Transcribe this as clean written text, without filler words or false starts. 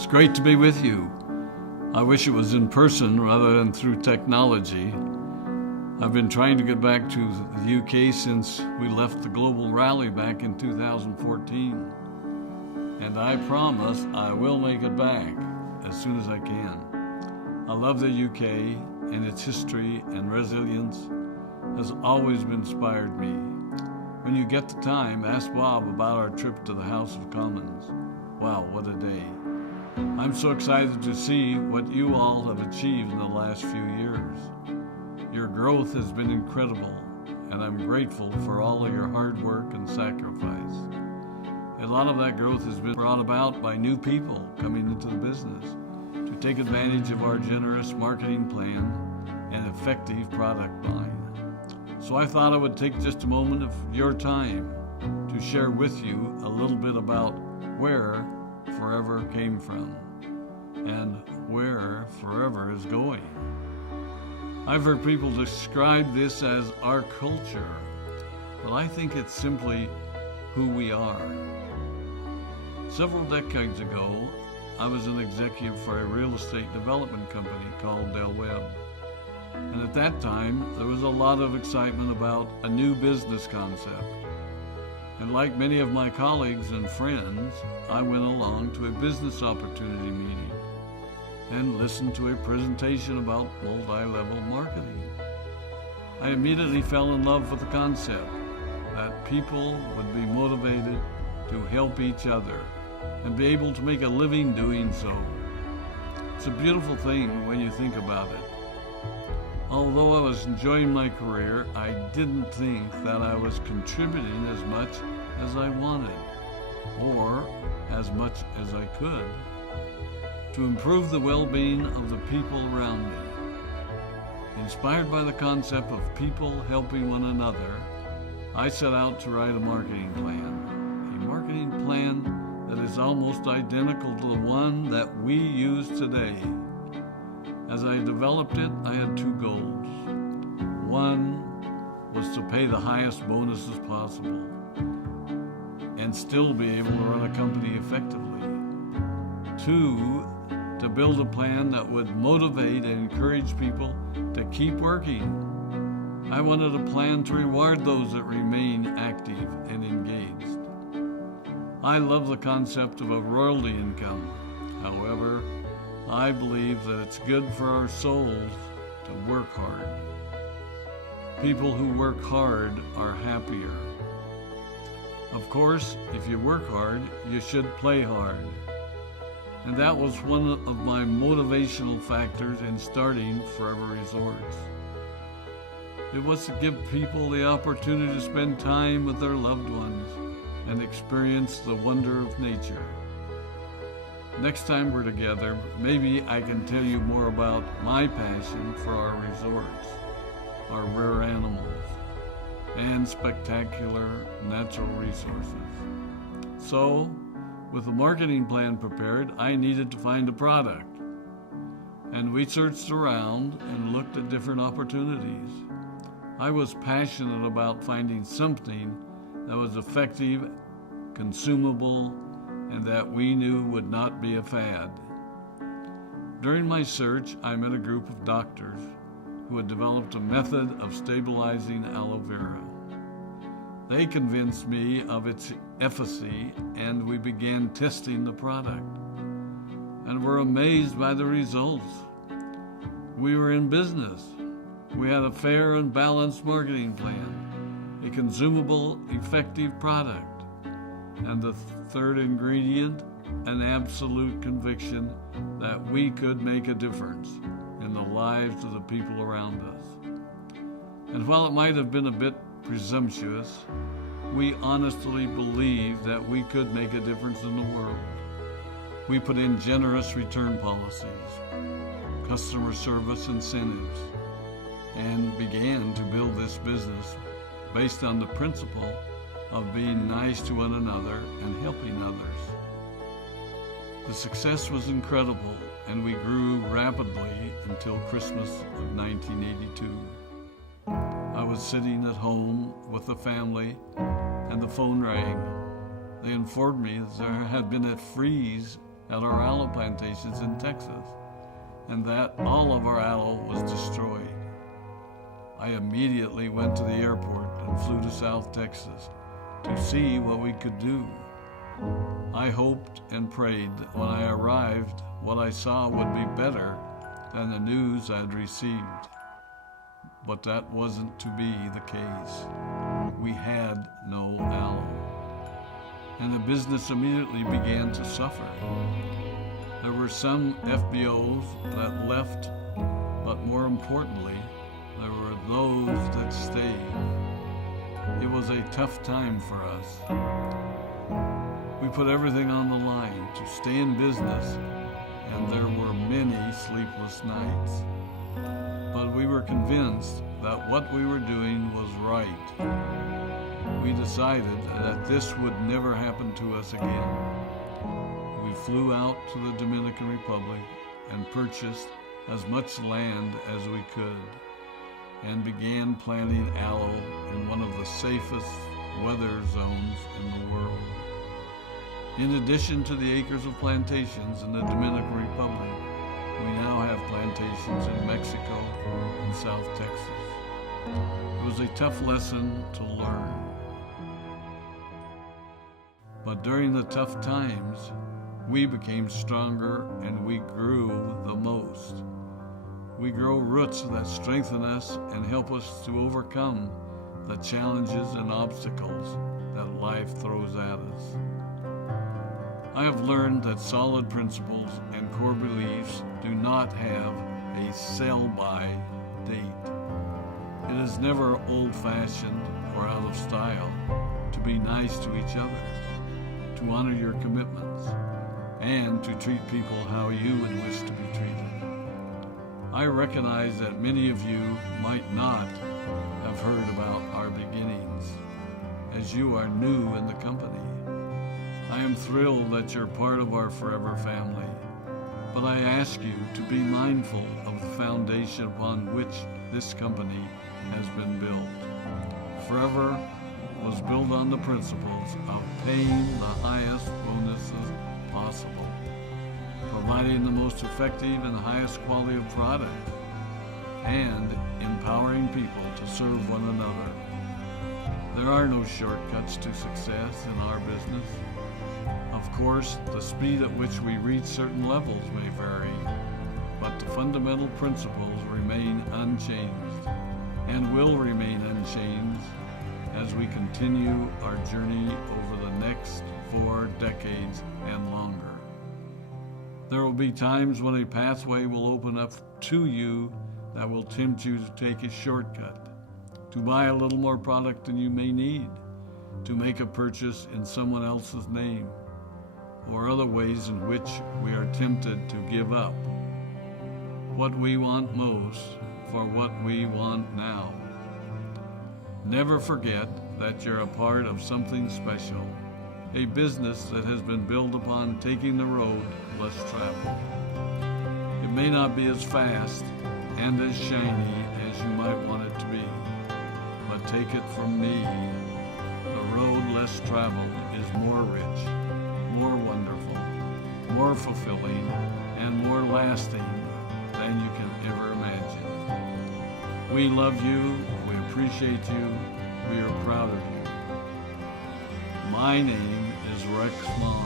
It's great to be with you. I wish it was in person rather than through technology. I've been trying to get back to the UK since we left the global rally back in 2014. And I promise I will make it back as soon as I can. I love the UK, and its history and resilience has always inspired me. When you get the time, ask Bob about our trip to the House of Commons. Wow, what a day. I'm so excited to see what you all have achieved in the last few years. Your growth has been incredible, and I'm grateful for all of your hard work and sacrifice. A lot of that growth has been brought about by new people coming into the business to take advantage of our generous marketing plan and effective product line. So I thought I would take just a moment of your time to share with you a little bit about where Forever came from and where Forever is going. I've heard people describe this as our culture, but I think it's simply who we are. Several decades ago, I was an executive for a real estate development company called Del Webb. And at that time, there was a lot of excitement about a new business concept. And like many of my colleagues and friends, I went along to a business opportunity meeting and listened to a presentation about multi-level marketing. I immediately fell in love with the concept that people would be motivated to help each other and be able to make a living doing so. It's a beautiful thing when you think about it. Although I was enjoying my career, I didn't think that I was contributing as much as I wanted, or as much as I could, to improve the well-being of the people around me. Inspired by the concept of people helping one another, I set out to write a marketing plan that is almost identical to the one that we use today. As I developed it, I had two goals. One was to pay the highest bonuses possible and still be able to run a company effectively. Two, to build a plan that would motivate and encourage people to keep working. I wanted a plan to reward those that remain active and engaged. I love the concept of a royalty income. However, I believe that it's good for our souls to work hard. People who work hard are happier. Of course, if you work hard, you should play hard. And that was one of my motivational factors in starting Forever Resorts. It was to give people the opportunity to spend time with their loved ones and experience the wonder of nature. Next time we're together, maybe I can tell you more about my passion for our resorts, our rare animals, and spectacular natural resources. So, with the marketing plan prepared, I needed to find a product. And we searched around and looked at different opportunities. I was passionate about finding something that was effective, consumable, and that we knew would not be a fad. During my search, I met a group of doctors who had developed a method of stabilizing aloe vera. They convinced me of its efficacy, and we began testing the product, and were amazed by the results. We were in business. We had a fair and balanced marketing plan, a consumable, effective product, and the third ingredient, an absolute conviction that we could make a difference in the lives of the people around us. And while it might have been a bit presumptuous, we honestly believed that we could make a difference in the world. We put in generous return policies, customer service incentives, and began to build this business based on the principle of being nice to one another and helping others. The success was incredible, and we grew rapidly until Christmas of 1982. I was sitting at home with the family, and the phone rang. They informed me that there had been a freeze at our aloe plantations in Texas, and that all of our aloe was destroyed. I immediately went to the airport and flew to South Texas to see what we could do. I hoped and prayed that when I arrived, what I saw would be better than the news I'd received. But that wasn't to be the case. We had no aloe. And the business immediately began to suffer. There were some FBOs that left, but more importantly, there were those that stayed. It was a tough time for us. We put everything on the line to stay in business, and there were many sleepless nights. But we were convinced that what we were doing was right. We decided that this would never happen to us again. We flew out to the Dominican Republic and purchased as much land as we could and began planting aloe in one of the safest weather zones in the world. In addition to the acres of plantations in the Dominican Republic, we now have plantations in Mexico and South Texas. It was a tough lesson to learn. But during the tough times, we became stronger and we grew the most. We grow roots that strengthen us and help us to overcome the challenges and obstacles that life throws at us. I have learned that solid principles and core beliefs do not have a sell-by date. It is never old-fashioned or out of style to be nice to each other, to honor your commitments, and to treat people how you would wish to be treated. I recognize that many of you might not have heard about our beginnings, as you are new in the company. I am thrilled that you're part of our forever family, but I ask you to be mindful of the foundation upon which this company has been built. Forever was built on the principles of paying the highest bonuses possible, providing the most effective and highest quality of product, and empowering people to serve one another. There are no shortcuts to success in our business. Of course, the speed at which we reach certain levels may vary, but the fundamental principles remain unchanged and will remain unchanged as we continue our journey over the next 4 decades and longer. There will be times when a pathway will open up to you that will tempt you to take a shortcut, to buy a little more product than you may need, to make a purchase in someone else's name, or other ways in which we are tempted to give up what we want most for what we want now. Never forget that you're a part of something special, a business that has been built upon taking the road less traveled. It may not be as fast and as shiny as you might want it to be, but take it from me, the road less traveled is more rich, more wonderful, more fulfilling, and more lasting than you can ever imagine. We love you, we appreciate you, we are proud of you. My name is Rex Maughan.